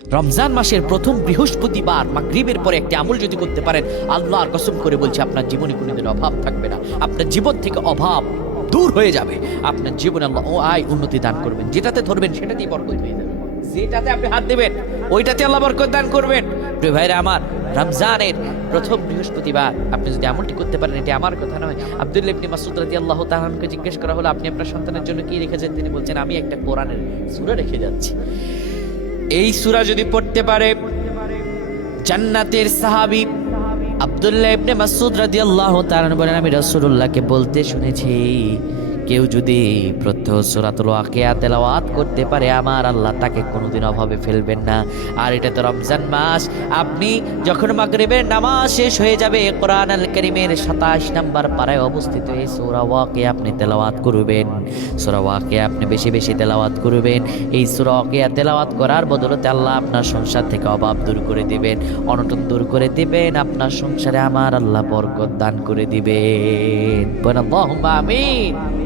রমজান মাসের প্রথম বৃহস্পতিবার মাগরিবের পরে একটি আমল যদি করতে পারেন, আল্লাহর কসম করে বলছি আপনার জীবনে কোনোদিন অভাব থাকবে না। আপনার জীবন থেকে অভাব দূর হয়ে যাবে। আপনার জীবনে আল্লাহ উন্নতি দান করবেন। যেটাতে ধরবেন সেটাতেই বরকত হয়ে যাবে। যেটাতে আপনি হাত দেবেন ওইটাতে আল্লাহ বরকত দান করবেন। প্রিয় ভাইরা আমার, রমজানের প্রথম বৃহস্পতিবার আপনি যদি আমলটি করতে পারেন, এটি আমার কথা নয়, আব্দুল্লাহ ইবনে মাসউদ রাদিয়াল্লাহু তাআলা আনহুকে জিজ্ঞেস করা হলো, আপনি আপনার সন্তানের জন্য কি রেখেছেন? তিনি বলছেন, আমি একটা কোরআনের সূরা রেখে যাচ্ছি। এই সূরা যদি পড়তে পারে, জান্নাতের সাহাবী আব্দুল্লাহ ইবনে মাসউদ রাদিয়াল্লাহু তাআলা বলেন, আমি রাসূলুল্লাহকে বলতে শুনেছি, কেউ যদি প্রত্যহ সূরাতুল ওয়াকিয়া তেলাওয়াত করতে পারে, আমার আল্লাহ তাকে কোনোদিন অভাবে ফেলবেন না। আর এটা তো রমজান মাস। আপনি যখন মাগরিবের নামাজ শেষ হয়ে যাবে, কোরআন আল কারীমের 27 নম্বর পারায় অবস্থিত এই সূরা ওয়াকিয়া আপনি তেলাওয়াত করবেন। সূরা ওয়াকিয়া আপনি বেশি বেশি তেলাওয়াত করবেন। এই সূরা ওয়াকিয়া তেলাওয়াত করার বদলতে আল্লাহ আপনার সংসার থেকে অভাব দূর করে দিবেন, অনটন দূর করে দিবেন। আপনার সংসারে আমার আল্লাহ বরকত দান করে দিবেন। বলেন আল্লাহুম্মা আমিন।